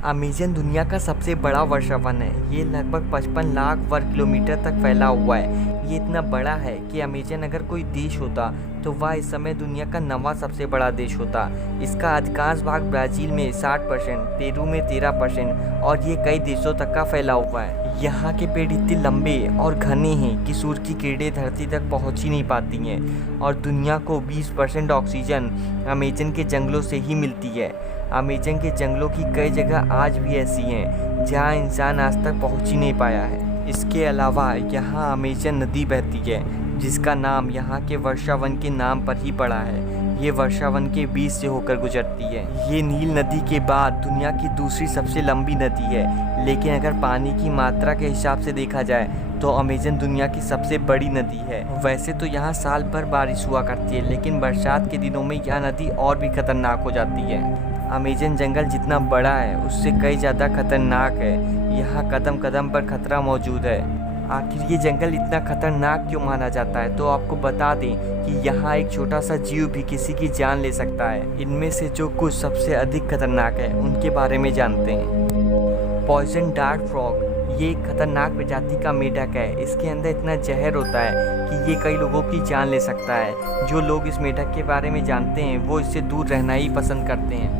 Amazon दुनिया का सबसे बड़ा वर्षावन है। ये लगभग 55 लाख वर्ग किलोमीटर तक फैला हुआ है। ये इतना बड़ा है कि अमेज़न अगर कोई देश होता तो वह इस समय दुनिया का 9वां सबसे बड़ा देश होता। इसका अधिकांश भाग ब्राज़ील में 60%, पेरू में 13% और ये कई देशों तक का फैला हुआ है। यहाँ के पेड़ इतने लंबे और घने हैं कि सूर्य की किरणें धरती तक पहुँच ही नहीं पाती हैं और दुनिया को 20% ऑक्सीजन अमेज़न के जंगलों से ही मिलती है। अमेज़न के जंगलों की कई जगह आज भी ऐसी हैं जहाँ इंसान आज तक पहुँच ही नहीं पाया है। इसके अलावा यहाँ अमेज़न नदी बहती है जिसका नाम यहाँ के वर्षावन के नाम पर ही पड़ा है। ये वर्षावन के बीच से होकर गुजरती है। ये नील नदी के बाद दुनिया की दूसरी सबसे लंबी नदी है, लेकिन अगर पानी की मात्रा के हिसाब से देखा जाए तो अमेज़न दुनिया की सबसे बड़ी नदी है। वैसे तो यहाँ साल भर बारिश हुआ करती है, लेकिन बरसात के दिनों में यह नदी और भी खतरनाक हो जाती है। अमेज़न जंगल जितना बड़ा है उससे कई ज़्यादा खतरनाक है। यहाँ कदम कदम पर खतरा मौजूद है। आखिर ये जंगल इतना खतरनाक क्यों माना जाता है, तो आपको बता दें कि यहाँ एक छोटा सा जीव भी किसी की जान ले सकता है। इनमें से जो कुछ सबसे अधिक खतरनाक है उनके बारे में जानते हैं। पॉइजन डार्ट फ्रॉग ये एक खतरनाक प्रजाति का मेढक है। इसके अंदर इतना जहर होता है कि ये कई लोगों की जान ले सकता है। जो लोग इस मेढक के बारे में जानते हैं वो इससे दूर रहना ही पसंद करते हैं।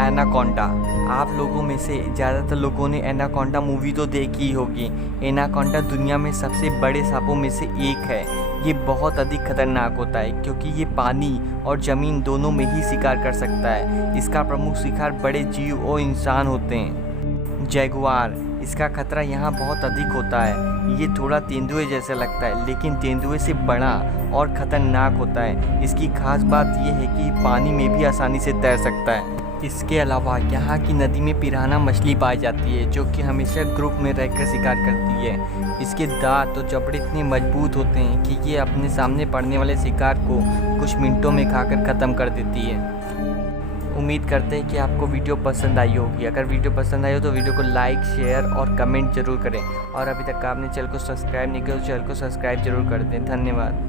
एनाकोंडा, आप लोगों में से ज़्यादातर लोगों ने एनाकोंडा मूवी तो देखी ही होगी। एनाकोंडा दुनिया में सबसे बड़े सांपों में से एक है। ये बहुत अधिक खतरनाक होता है क्योंकि ये पानी और ज़मीन दोनों में ही शिकार कर सकता है। इसका प्रमुख शिकार बड़े जीव और इंसान होते हैं। जैगुआर, इसका खतरा यहाँ बहुत अधिक होता है। ये थोड़ा तेंदुए जैसा लगता है, लेकिन तेंदुए से बड़ा और ख़तरनाक होता है। इसकी खास बात यह है कि पानी में भी आसानी से तैर सकता है। इसके अलावा यहाँ की नदी में पिराना मछली पाई जाती है जो कि हमेशा ग्रुप में रहकर शिकार करती है। इसके दांत और जबड़े इतने मजबूत होते हैं कि ये अपने सामने पड़ने वाले शिकार को कुछ मिनटों में खाकर ख़त्म कर देती है। उम्मीद करते हैं कि आपको वीडियो पसंद आई होगी। अगर वीडियो पसंद आई हो तो वीडियो को लाइक, शेयर और कमेंट जरूर करें। और अभी तक आपने चैनल को सब्सक्राइब नहीं किया तो चैनल को सब्सक्राइब जरूर कर दें। धन्यवाद।